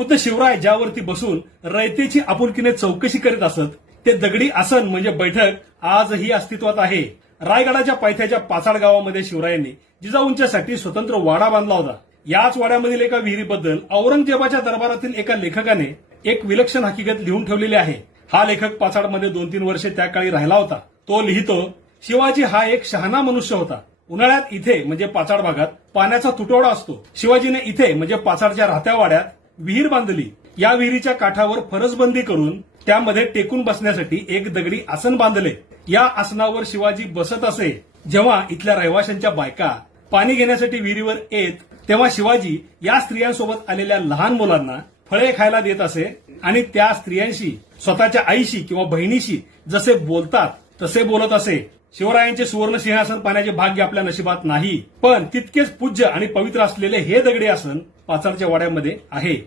खुद्द शिवराय ज्यावरती बसून रयतेची आपुलकीने चौकशी करीत असत ते दगडी आसन म्हणजे बैठक आजही अस्तित्वात आहे. रायगडाच्या पायथ्याच्या पाचाड गावामध्ये शिवरायांनी जिजाऊंच्यासाठी स्वतंत्र वाडा बांधला होता. याच वाड्यामधील एका विहिरीबद्दल औरंगजेबाच्या दरबारातील एका लेखकाने एक विलक्षण हकीकत लिहून ठेवलेली आहे. हा लेखक पाचाडमध्ये 2-3 वर्षे त्या काळी राहिला होता. तो लिहितो, शिवाजी हा एक शहाणा मनुष्य होता. उन्हाळ्यात इथे म्हणजे पाचाड भागात पाण्याचा तुटवडा असतो. शिवाजीने इथे म्हणजे पाचाडच्या राहत्या वाड्यात विहीर बांधली. या विहिरीच्या काठावर फरसबंदी करून त्यामध्ये टेकून बसण्यासाठी एक दगडी आसन बांधले. या आसनावर शिवाजी बसत असे. जेव्हा इथल्या रहिवाशांच्या बायका पाणी घेण्यासाठी विहिरीवर येत तेव्हा शिवाजी या स्त्रियांसोबत आलेल्या लहान मुलांना फळे खायला देत असे आणि त्या स्त्रियांशी स्वतःच्या आईशी किंवा बहिणीशी जसे बोलतात तसे बोलत असे. शिवरायांचे सुवर्ण सिंहासन पाण्याचे भाग्य आपल्या नशिबात नाही, पण तितकेच पूज्य आणि पवित्र असलेले हे दगडी आसन पाचाडच्या वाड्यामध्ये आहे.